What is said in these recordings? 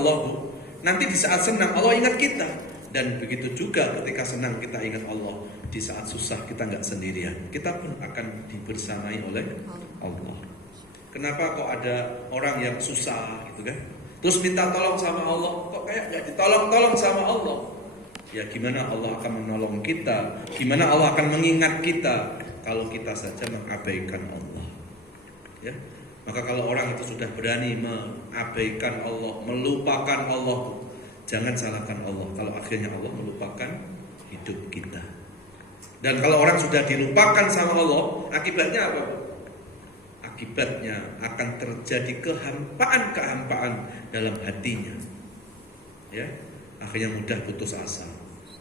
Allah, Bu. Nanti di saat senang Allah ingat kita. Dan begitu juga ketika senang kita ingat Allah. Di saat susah kita nggak sendirian. Kita pun akan dibersamai oleh Allah. Kenapa kok ada orang yang susah gitu kan? Terus minta tolong sama Allah, kok kayak nggak ditolong-tolong sama Allah? Ya gimana Allah akan menolong kita? Gimana Allah akan mengingat kita kalau kita saja mengabaikan Allah? Ya, maka kalau orang itu sudah berani mengabaikan Allah, melupakan Allah, jangan salahkan Allah kalau akhirnya Allah melupakan hidup kita. Dan kalau orang sudah dilupakan sama Allah, akibatnya apa? Akibatnya akan terjadi kehampaan dalam hatinya. Ya, akhirnya mudah putus asa,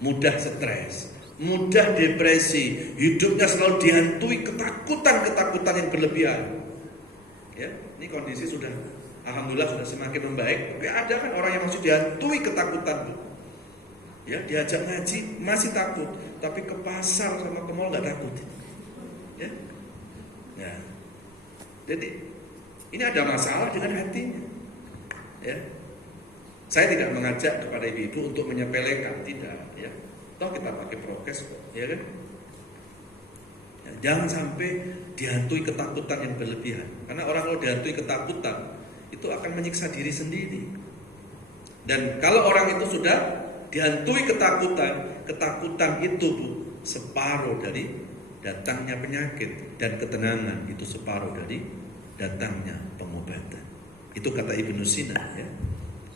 mudah stres, mudah depresi, hidupnya selalu dihantui ketakutan yang berlebihan. Ya, ini kondisi sudah, alhamdulillah sudah semakin membaik. Tapi ada kan orang yang masih dihantui ketakutan. Ya, diajak ngaji masih takut, tapi ke pasar sama ke mall nggak takut. Ya, ya. Jadi ini ada masalah dengan hatinya. Ya, saya tidak mengajak kepada ibu-ibu untuk menyepelekan, tidak. Ya, toh kita pakai prokes, ya kan? Ya, jangan sampai dihantui ketakutan yang berlebihan. Karena orang kalau dihantui ketakutan itu akan menyiksa diri sendiri. Dan kalau orang itu sudah dihantui ketakutan itu, Bu, separuh dari datangnya penyakit, dan ketenangan itu separuh dari datangnya pengobatan. Itu kata Ibnu Sina, ya.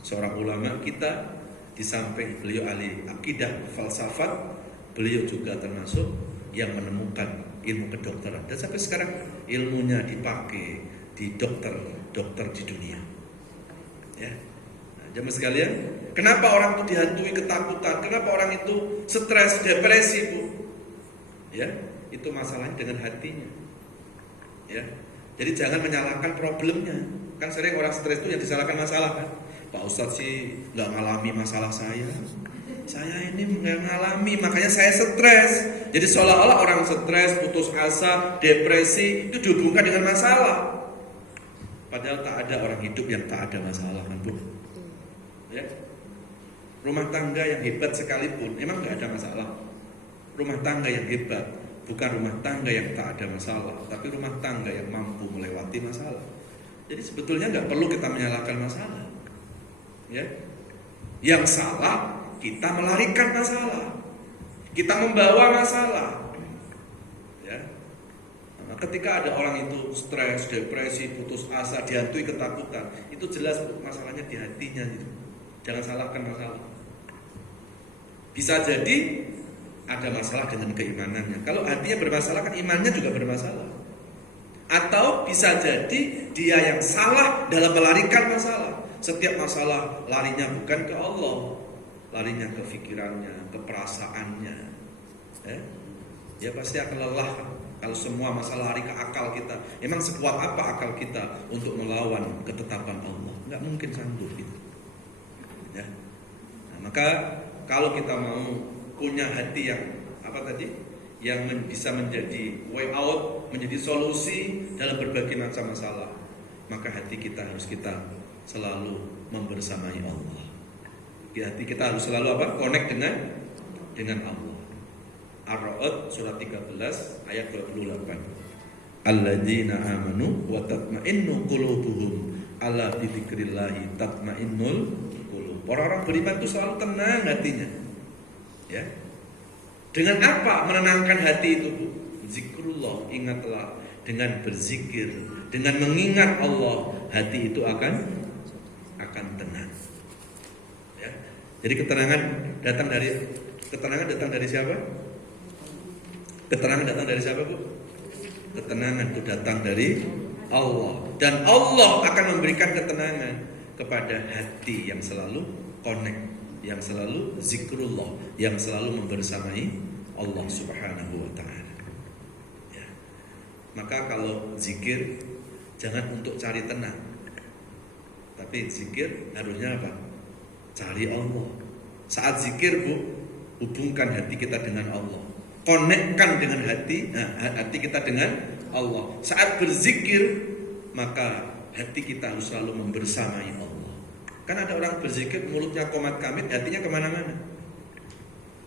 Seorang ulama kita, di samping beliau ahli akidah, falsafat, beliau juga termasuk yang menemukan ilmu kedokteran. Dan sampai sekarang ilmunya dipakai di dokter di dunia. Ya. Nah, jemaah sekalian, kenapa orang itu dihantui ketakutan? Kenapa orang itu stres, depresi, Bu? Ya, itu masalahnya dengan hatinya. Ya. Jadi jangan menyalahkan problemnya. Kan sering orang stres itu yang disalahkan masalah kan. Pak Ustadz sih nggak ngalami masalah saya ini nggak ngalami, makanya saya stres. Jadi seolah-olah orang stres, putus asa, depresi itu dihubungkan dengan masalah. Padahal tak ada orang hidup yang tak ada masalah kan, Bu. Ya. Rumah tangga yang hebat sekalipun emang nggak ada masalah. Rumah tangga yang hebat bukan rumah tangga yang tak ada masalah, tapi rumah tangga yang mampu melewati masalah. Jadi sebetulnya nggak perlu kita menyalahkan masalah. Ya, yang salah kita melarikan masalah, kita membawa masalah. Ya, nah, ketika ada orang itu stres, depresi, putus asa, dihantui ketakutan, itu jelas masalahnya di hatinya. Gitu. Jangan salahkan masalah. Bisa jadi ada masalah dengan keimanannya. Kalau hatinya bermasalah kan imannya juga bermasalah. Atau bisa jadi dia yang salah dalam melarikan masalah. Setiap masalah larinya bukan ke Allah, larinya ke pikirannya, ke perasaannya. Ya pasti akan lelah kalau semua masalah lari ke akal kita. Emang sekuat apa akal kita untuk melawan ketetapan Allah? Nggak mungkin sanggup gitu. Ya. Nah, maka kalau kita mau punya hati yang yang bisa menjadi way out, menjadi solusi dalam berbagai macam masalah, maka hati kita harus kita selalu membersamai Allah. Di hati kita harus selalu connect dengan Allah. Ar-Ra'd surat 13 ayat 28. Alladzina amanu wa tatma'innu qulubuhum ala bidzikrillah tatma'innul qulub. Orang-orang beriman itu selalu tenang hatinya. Ya. Dengan apa menenangkan hati itu? Zikrullah, ingatlah. Dengan berzikir, dengan mengingat Allah, hati itu akan tenang. Ya. Jadi ketenangan datang dari siapa? Ketenangan datang dari siapa, Bu? Ketenangan itu datang dari Allah. Dan Allah akan memberikan ketenangan kepada hati yang selalu connect, yang selalu zikrullah, yang selalu membersamai Allah Subhanahu wa ta'ala. Ya. Maka kalau zikir jangan untuk cari tenang, tapi zikir harusnya apa? Cari Allah. Saat zikir, Bu, hubungkan hati kita dengan Allah, konekkan dengan hati kita dengan Allah. Saat berzikir, maka hati kita harus selalu membersamai Allah. Kan ada orang berzikir mulutnya komat kamit, hatinya kemana-mana.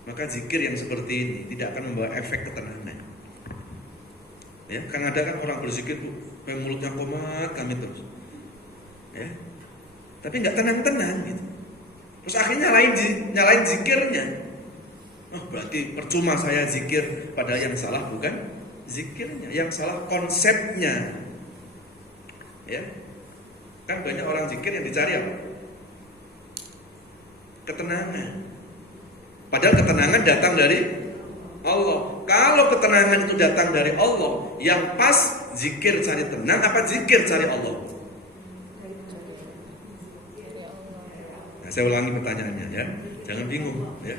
Maka zikir yang seperti ini tidak akan membawa efek ketenangan. Ya, kan ada kan orang berzikir tuh mulutnya komat kamit terus. Ya. Tapi nggak tenang-tenang gitu. Terus akhirnya nyalain zikirnya. Oh, berarti percuma saya zikir, padahal yang salah bukan zikirnya, yang salah konsepnya. Ya. Kan banyak orang zikir yang dicari apa? Ketenangan. Padahal ketenangan datang dari Allah. Kalau ketenangan itu datang dari Allah, yang pas zikir cari tenang apa zikir cari Allah? Nah, saya ulangi pertanyaannya ya. Jangan bingung ya.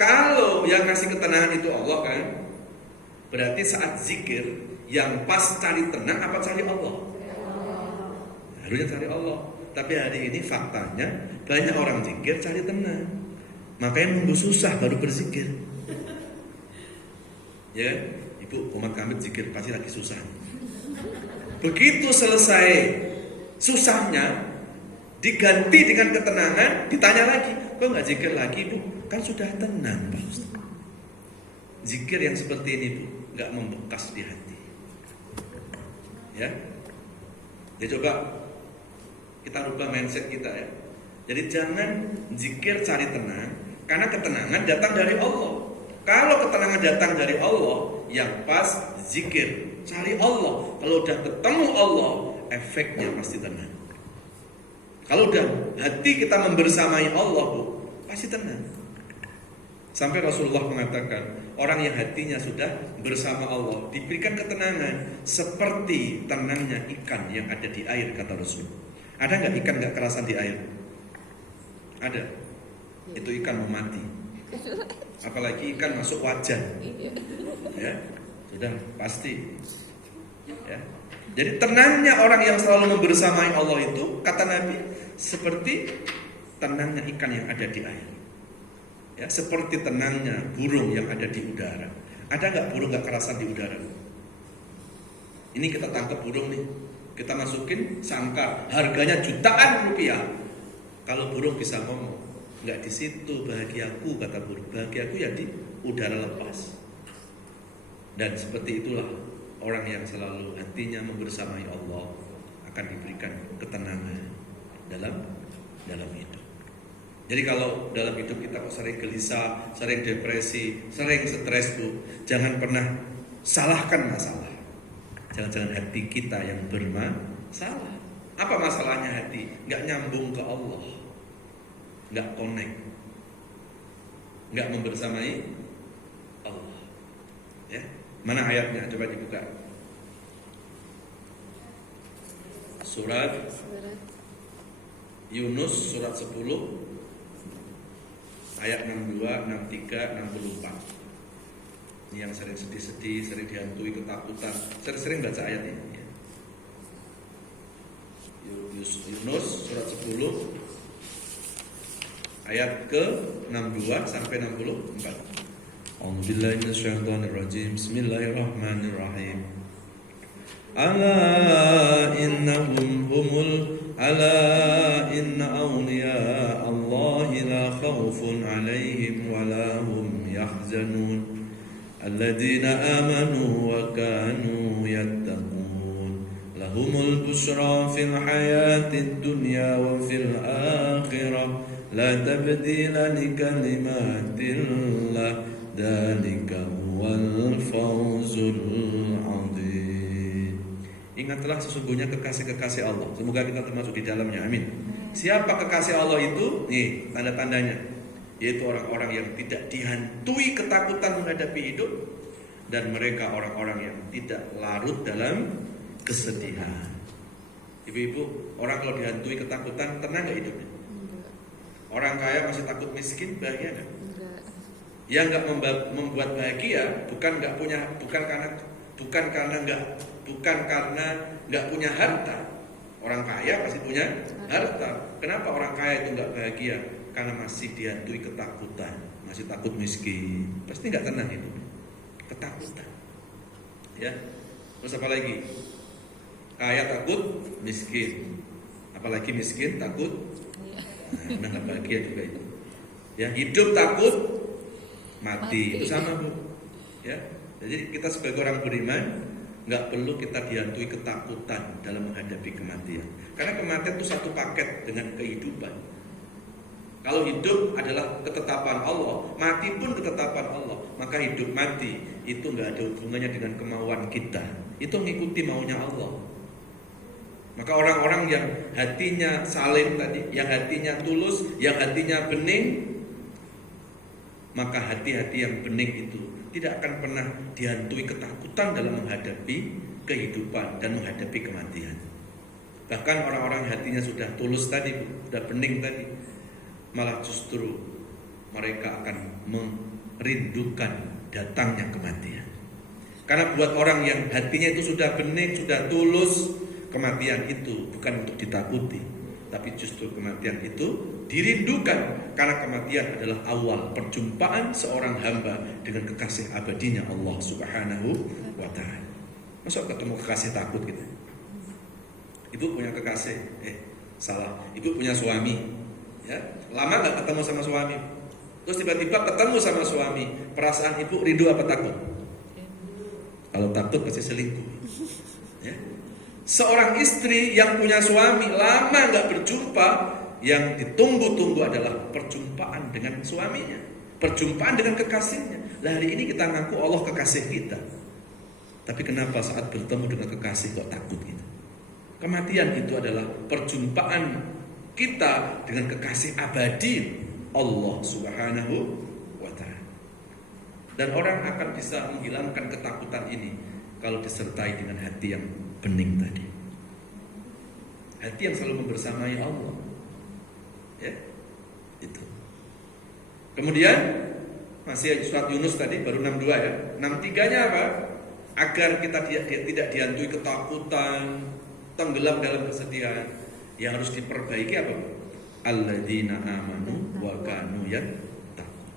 Kalau yang ngasih ketenangan itu Allah kan, berarti saat zikir yang pas cari tenang apa cari Allah? Harusnya cari Allah. Tapi hari ini faktanya banyak orang zikir cari tenang. Makanya nunggu susah baru berzikir. Ya, Ibu umat kami zikir pasti lagi susah. Begitu selesai susahnya, diganti dengan ketenangan, ditanya lagi, kok nggak zikir lagi Bu? Kan sudah tenang Pak Ustaz. Zikir yang seperti ini Bu, nggak membekas di hati. Ya, ya coba kita rubah mindset kita ya. Jadi jangan zikir cari tenang, karena ketenangan datang dari Allah. Kalau ketenangan datang dari Allah, yang pas zikir cari Allah. Kalau udah ketemu Allah, efeknya pasti tenang. Kalau udah hati kita membersamai Allah, Bu, pasti tenang. Sampai Rasulullah mengatakan, orang yang hatinya sudah bersama Allah diberikan ketenangan seperti tenangnya ikan yang ada di air, kata Rasul. Ada nggak ikan nggak kerasan di air? Ada. Itu ikan mau mati. Apalagi ikan masuk wajan. Ya, sudah pasti. Ya. Jadi tenangnya orang yang selalu membersamai Allah itu, kata Nabi, seperti tenangnya ikan yang ada di air. Ya, seperti tenangnya burung yang ada di udara. Ada nggak burung nggak kerasan di udara? Ini kita tangkap burung nih, kita masukin sangkar, harganya jutaan rupiah. Kalau burung bisa ngomong, nggak di situ bahagiaku, kata burung. Bahagiaku ya di udara lepas. Dan seperti itulah orang yang selalu hatinya membersamai Allah akan diberikan ketenangan dalam hidup. Jadi kalau dalam hidup kita kok sering gelisah, sering depresi, sering stres Bu, jangan pernah salahkan masalah. Jangan-jangan hati kita yang bermasalah. Apa masalahnya hati? Nggak nyambung ke Allah, nggak connect, nggak membersamai Allah. Ya, mana ayatnya? Coba dibuka. Surat Yunus surat 10 ayat 62, 63, 64. Ini yang sering sedih-sedih, sering dihantui ketakutan, sering baca ayat ini. Yunus surat 10 ayat ke 62 sampai 64. A'udzubillahi minasyaitonirrajim. Bismillahirrahmanirrahim. Ala inna awliya Allah la khawfun alaihim wa la hum yahzanun alladzina amanu wa kanu yattaqun lahumul bushra fil hayatid dunya wa fil akhirah la tabdila li kalimatillah dzalika huwal fawzul 'adzim. Ingatlah sesungguhnya kekasih-kekasih Allah. Semoga kita termasuk di dalamnya. Amin. Siapa kekasih Allah itu? Nih tanda-tandanya, yaitu orang-orang yang tidak dihantui ketakutan menghadapi hidup, dan mereka orang-orang yang tidak larut dalam kesedihan. Ibu-ibu, orang kalau dihantui ketakutan tenang gak hidupnya? Orang kaya masih takut miskin, bahagia gak? Yang gak membuat bahagia bukan karena nggak punya harta. Orang kaya pasti punya harta. Kenapa orang kaya itu nggak bahagia? Karena masih dihantui ketakutan, masih takut miskin, pasti nggak tenang itu. Ketakutan. Ya. Terus apa lagi? Kaya takut miskin, apalagi miskin takut Nah, nggak bahagia juga itu. Ya, hidup takut mati itu sama Bu. Ya, jadi kita sebagai orang beriman nggak perlu kita dihantui ketakutan dalam menghadapi kematian. Karena kematian itu satu paket dengan kehidupan. Kalau hidup adalah ketetapan Allah, mati pun ketetapan Allah, maka hidup mati itu nggak ada hubungannya dengan kemauan kita. Itu mengikuti maunya Allah. Maka orang-orang yang hatinya salim tadi, yang hatinya tulus, yang hatinya bening, maka hati-hati yang bening itu tidak akan pernah dihantui ketakutan dalam menghadapi kehidupan dan menghadapi kematian. Bahkan orang-orang hatinya sudah tulus tadi, sudah bening tadi, malah justru mereka akan merindukan datangnya kematian. Karena buat orang yang hatinya itu sudah bening, sudah tulus, kematian itu bukan untuk ditakuti, tapi justru kematian itu dirindukan. Karena kematian adalah awal perjumpaan seorang hamba dengan kekasih abadinya Allah Subhanahu wa ta'ala. Masa ketemu kekasih takut gitu? Ibu punya kekasih, salah, ibu punya suami, ya, lama nggak ketemu sama suami, terus tiba-tiba ketemu sama suami, perasaan ibu rindu apa takut? Kalau takut pasti selingkuh. Ya. Seorang istri yang punya suami lama nggak berjumpa, yang ditunggu-tunggu adalah perjumpaan dengan suaminya, perjumpaan dengan kekasihnya. Lah hari ini kita ngaku Allah kekasih kita, tapi kenapa saat bertemu dengan kekasih kok takut gitu? Kematian itu adalah perjumpaan kita dengan kekasih abadi Allah Subhanahu wa ta'ala. Dan orang akan bisa menghilangkan ketakutan ini kalau disertai dengan hati yang bening tadi. Hati yang selalu membersamai Allah. Ya, itu. Kemudian masih surat Yunus tadi baru 62 ya. 63-nya apa? Agar kita tidak dihantui ketakutan, tenggelam dalam kesedihan, yang harus diperbaiki apa? Alladzina amanu wa kanu yattaqun.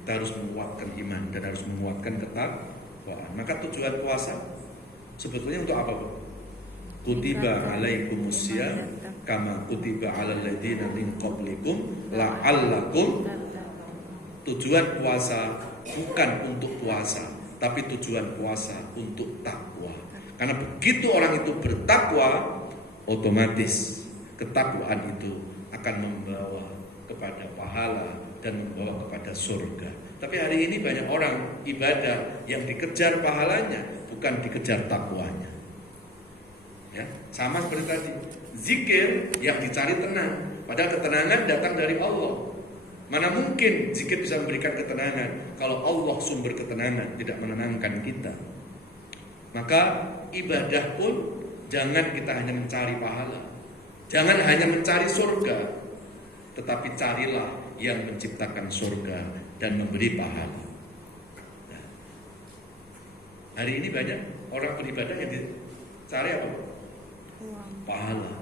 Kita harus menguatkan iman dan harus menguatkan ketakwaan. Maka tujuan puasa sebetulnya untuk apa, Bu? Kutiba alaikumusiyam kama kutiba alal ladzina min qablikum la'allakum. Tujuan puasa bukan untuk puasa, tapi tujuan puasa untuk takwa. Karena begitu orang itu bertakwa, otomatis ketakwaan itu akan membawa kepada pahala dan membawa kepada surga. Tapi hari ini banyak orang ibadah yang dikejar pahalanya, bukan dikejar takwanya. Ya, sama seperti tadi, zikir yang dicari tenang, padahal ketenangan datang dari Allah. Mana mungkin zikir bisa memberikan ketenangan kalau Allah sumber ketenangan tidak menenangkan kita. Maka ibadah pun jangan kita hanya mencari pahala, jangan hanya mencari surga, tetapi carilah yang menciptakan surga dan memberi pahala. Nah, hari ini banyak orang beribadah yang dicari apa? Pahala.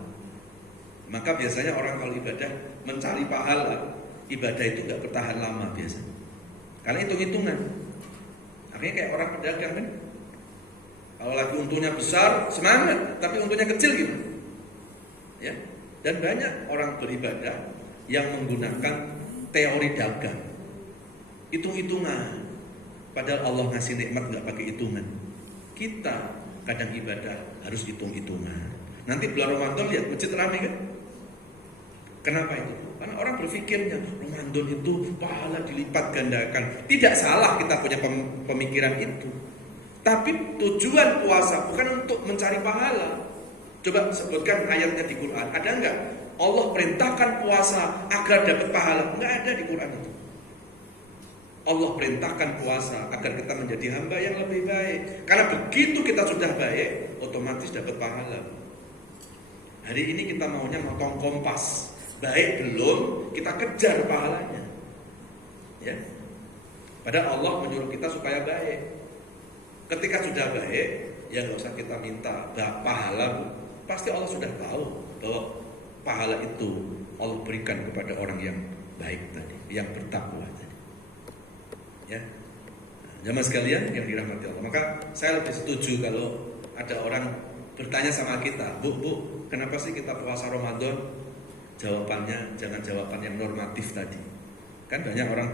Maka biasanya orang kalau ibadah mencari pahala, ibadah itu gak bertahan lama biasanya, karena hitung-hitungan. Akhirnya kayak orang pedagang kan, kalau lagi untungnya besar semangat, tapi untungnya kecil gimana? Ya. Dan banyak orang beribadah yang menggunakan teori dagang, hitung-hitungan. Padahal Allah ngasih nikmat gak pakai hitungan. Kita kadang ibadah harus hitung-hitungan. Nanti bulan Ramadan lihat masjid ramai kan? Kenapa itu? Karena orang berpikirnya Ramadan itu pahala dilipat gandakan. Tidak salah kita punya pemikiran itu. Tapi tujuan puasa bukan untuk mencari pahala. Coba sebutkan ayatnya di Quran. Ada enggak? Allah perintahkan puasa agar dapat pahala. Enggak ada di Quran itu. Allah perintahkan puasa agar kita menjadi hamba yang lebih baik. Karena begitu kita sudah baik, otomatis dapat pahala. Hari ini kita maunya motong kompas. Baik belum, kita kejar pahalanya. Ya. Padahal Allah menyuruh kita supaya baik. Ketika sudah baik, ya nggak usah kita minta pahala. Pasti Allah sudah tahu bahwa pahala itu Allah berikan kepada orang yang baik tadi, yang bertakwa tadi. Ya, jamaah sekalian yang dirahmati Allah. Maka saya lebih setuju kalau ada orang bertanya sama kita, Bu, kenapa sih kita puasa Ramadan? jawabannya jangan jawaban yang normatif tadi. Kan banyak orang,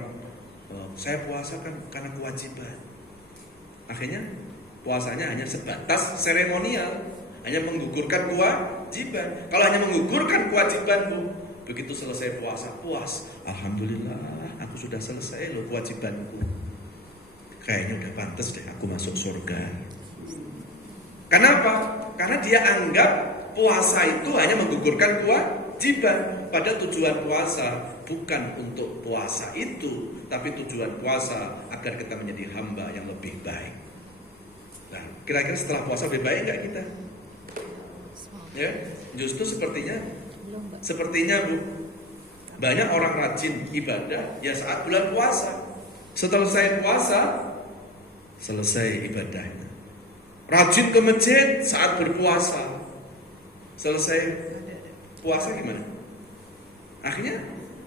saya puasa kan karena kewajiban. Akhirnya puasanya hanya sebatas seremonial, hanya menggugurkan kewajiban. Kalau hanya menggugurkan kewajibanmu, begitu selesai puasa, puas, alhamdulillah, aku sudah selesai loh kewajibanku. Kayaknya udah pantas deh aku masuk surga. Kenapa? Karena dia anggap puasa itu hanya menggugurkan kewajiban. Pada tujuan puasa bukan untuk puasa itu, tapi tujuan puasa agar kita menjadi hamba yang lebih baik. Nah, kira-kira setelah puasa lebih baik nggak kita? Ya, justru sepertinya Bu, banyak orang rajin ibadah ya saat bulan puasa. Selesai puasa, selesai ibadahnya. Rajin ke masjid saat berpuasa. Selesai puasa gimana? Akhirnya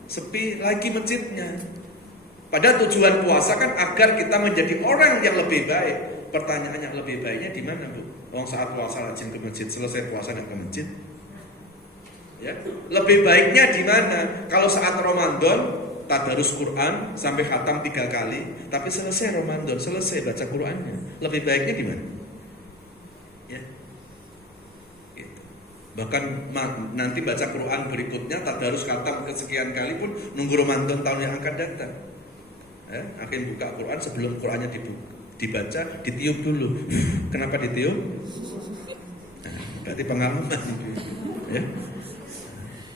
sepi lagi masjidnya. Pada tujuan puasa kan agar kita menjadi orang yang lebih baik. Pertanyaannya, lebih baiknya di mana, Bu? Orang saat puasa rajin ke masjid, selesai puasa nggak ke masjid. Ya, lebih baiknya di mana? Kalau saat Ramadan tadarus Quran sampai khatam 3 kali, tapi selesai Ramadan, selesai baca Qurannya. Lebih baiknya di mana? Ya. Gitu. Bahkan nanti baca Quran berikutnya tadarus khatam kesekian kali pun nunggu Ramadan tahun yang akan datang. Ya, akhirnya buka Quran sebelum Qurannya dibaca, ditiup dulu. Kenapa ditiup? Nah, berarti pengalaman. Ya.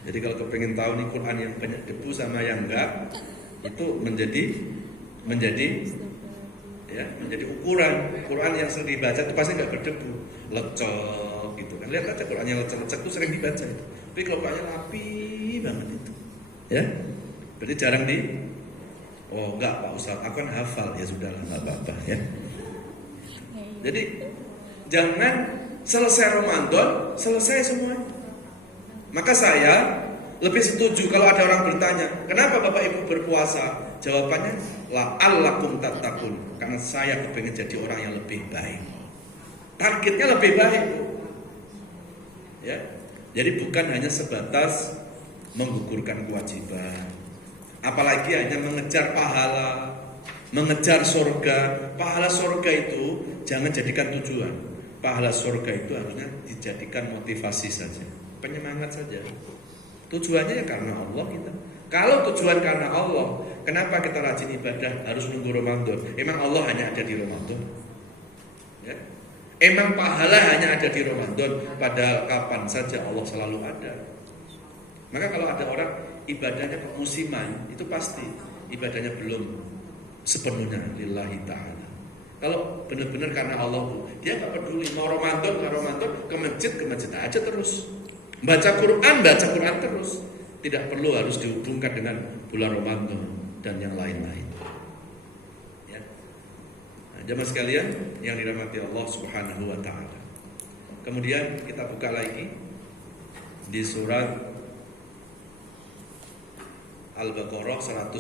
Jadi kalau kepengen tahu nih Quran yang banyak debu sama yang enggak, itu menjadi ukuran. Quran yang sering dibaca itu pasti enggak berdebu, lecek gitu kan. Lihat aja Quran yang lecek-lecek itu sering dibaca itu. Tapi kalau Qurannya rapi banget itu, ya, berarti jarang enggak Pak Ustaz, aku kan hafal, ya sudahlah enggak apa-apa ya. Jadi jangan selesai Ramadan, selesai semuanya. Maka saya lebih setuju kalau ada orang bertanya, kenapa Bapak Ibu berpuasa? Jawabannya, la'allakum tattaqun. Karena saya kepengen jadi orang yang lebih baik. Targetnya lebih baik. Ya. Jadi bukan hanya sebatas menggugurkan kewajiban. Apalagi hanya mengejar pahala, mengejar surga. Pahala surga itu jangan jadikan tujuan. Pahala surga itu harusnya dijadikan motivasi saja, penyemangat saja. Tujuannya ya karena Allah kita. Kalau tujuan karena Allah, kenapa kita rajin ibadah harus nunggu Ramadan? Emang Allah hanya ada di Ramadan? Ya? Emang pahala hanya ada di Ramadan? Padahal kapan saja Allah selalu ada. Maka kalau ada orang ibadahnya musiman, itu pasti ibadahnya belum sepenuhnya lillahi ta'ala. Kalau benar-benar karena Allah, dia gak peduli mau Ramadan, gak Ramadan, ke masjid aja terus. Baca Quran terus. Tidak perlu harus dihubungkan dengan bulan Ramadan dan yang lain-lain. Ya. Nah, jemaah sekalian yang dirahmati Allah Subhanahu wa taala. Kemudian kita buka lagi di surat Al-Baqarah 112.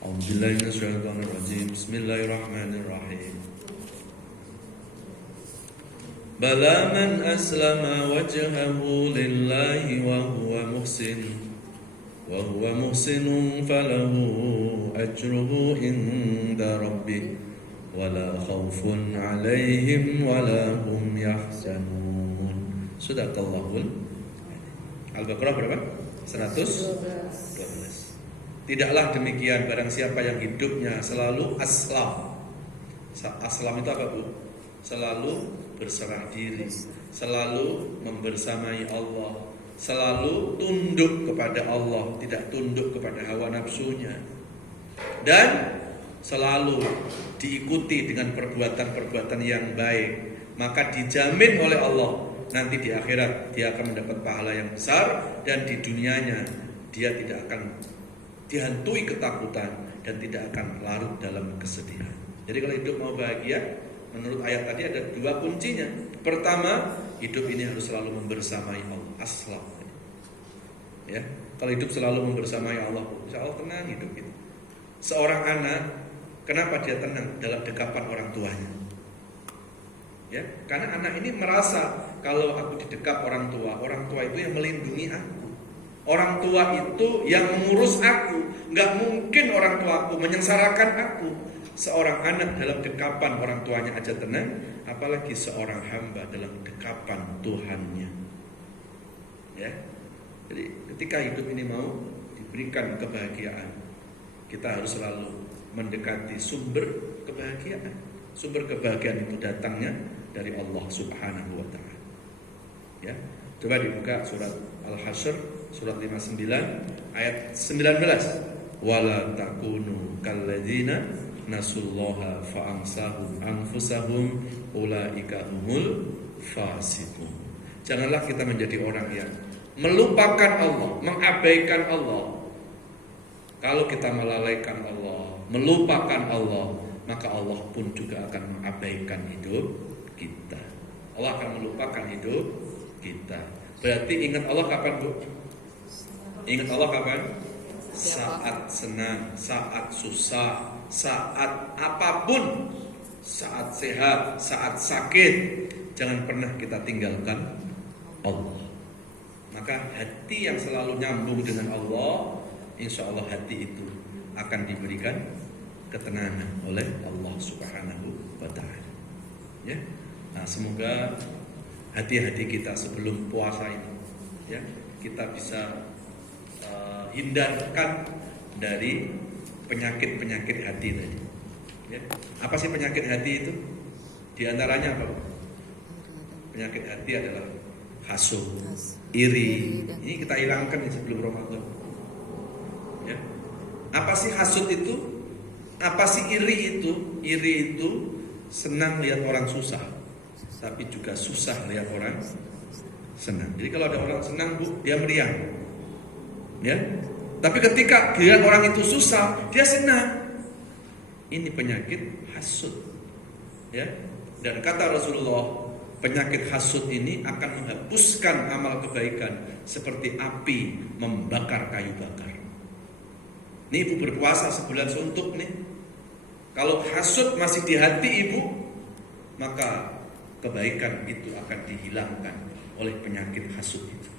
A'udzubillahi minasyaitonir rajim. Bismillahirrahmanirrahim. Bala man aslama wajhahu lillahi wa huwa muhsinun falahu ajruhu inda rabbih wala khaufun 'alaihim wala hum yahzanun. Sadaqallahul. Al-Baqarah berapa? 112. Tidaklah demikian barang siapa yang hidupnya selalu aslam. Aslam itu apa, Bu? Selalu berserah diri, selalu membersamai Allah, selalu tunduk kepada Allah, tidak tunduk kepada hawa nafsunya, dan selalu diikuti dengan perbuatan-perbuatan yang baik, maka dijamin oleh Allah nanti di akhirat dia akan mendapat pahala yang besar, dan di dunianya dia tidak akan dihantui ketakutan dan tidak akan larut dalam kesedihan. Jadi kalau hidup mau bahagia, menurut ayat tadi ada 2 kuncinya. Pertama, hidup ini harus selalu membersamai Allah. Aslam. Ya, kalau hidup selalu membersamai Allah, insya Allah tenang hidup ini. Seorang anak, kenapa dia tenang dalam dekapan orang tuanya? Ya, karena anak ini merasa kalau aku didekap orang tua itu yang melindungi aku. Orang tua itu yang mengurus aku. Nggak mungkin orang tua aku menyengsarakan aku. Seorang anak dalam dekapan orang tuanya aja tenang, apalagi seorang hamba dalam dekapan Tuhannya. Ya. Jadi ketika hidup ini mau diberikan kebahagiaan, kita harus selalu mendekati sumber kebahagiaan. Sumber kebahagiaan itu datangnya dari Allah Subhanahu wa taala. Ya. Coba dibuka surat Al-Hasyr surat 59 ayat 19. Wala takunu kalladzina nasullaha fa'amsahum anfusahum ulaika humul fasiqun. Janganlah kita menjadi orang yang melupakan Allah, mengabaikan Allah. Kalau kita melalaikan Allah, melupakan Allah, maka Allah pun juga akan mengabaikan hidup kita. Allah akan melupakan hidup kita. Berarti ingat Allah kapan, Bu? Ingat Allah kapan? Saat senang, saat susah, saat apapun, saat sehat, saat sakit. Jangan pernah kita tinggalkan Allah. Maka hati yang selalu nyambung dengan Allah, insya Allah hati itu akan diberikan ketenangan oleh Allah Subhanahu wa ta'ala. Ya. Nah, semoga hati-hati kita sebelum puasa ini, ya, kita bisa hindarkan dari penyakit-penyakit hati tadi. Ya. Apa sih penyakit hati itu? Di antaranya apa? Penyakit hati adalah hasud, iri. Ini kita hilangkan sebelum Ramadan. Ya. Apa sih hasud itu? Apa sih iri itu? Iri itu senang lihat orang susah, tapi juga susah lihat orang senang. Jadi kalau ada orang senang, Bu, dia meriang. Ya. Tapi ketika lihat orang itu susah, dia senang. Ini penyakit hasud. Ya. Dan kata Rasulullah, penyakit hasud ini akan menghapuskan amal kebaikan seperti api membakar kayu bakar. Ini ibu berpuasa sebulan suntuk nih. Kalau hasud masih di hati ibu, maka kebaikan itu akan dihilangkan oleh penyakit hasud itu.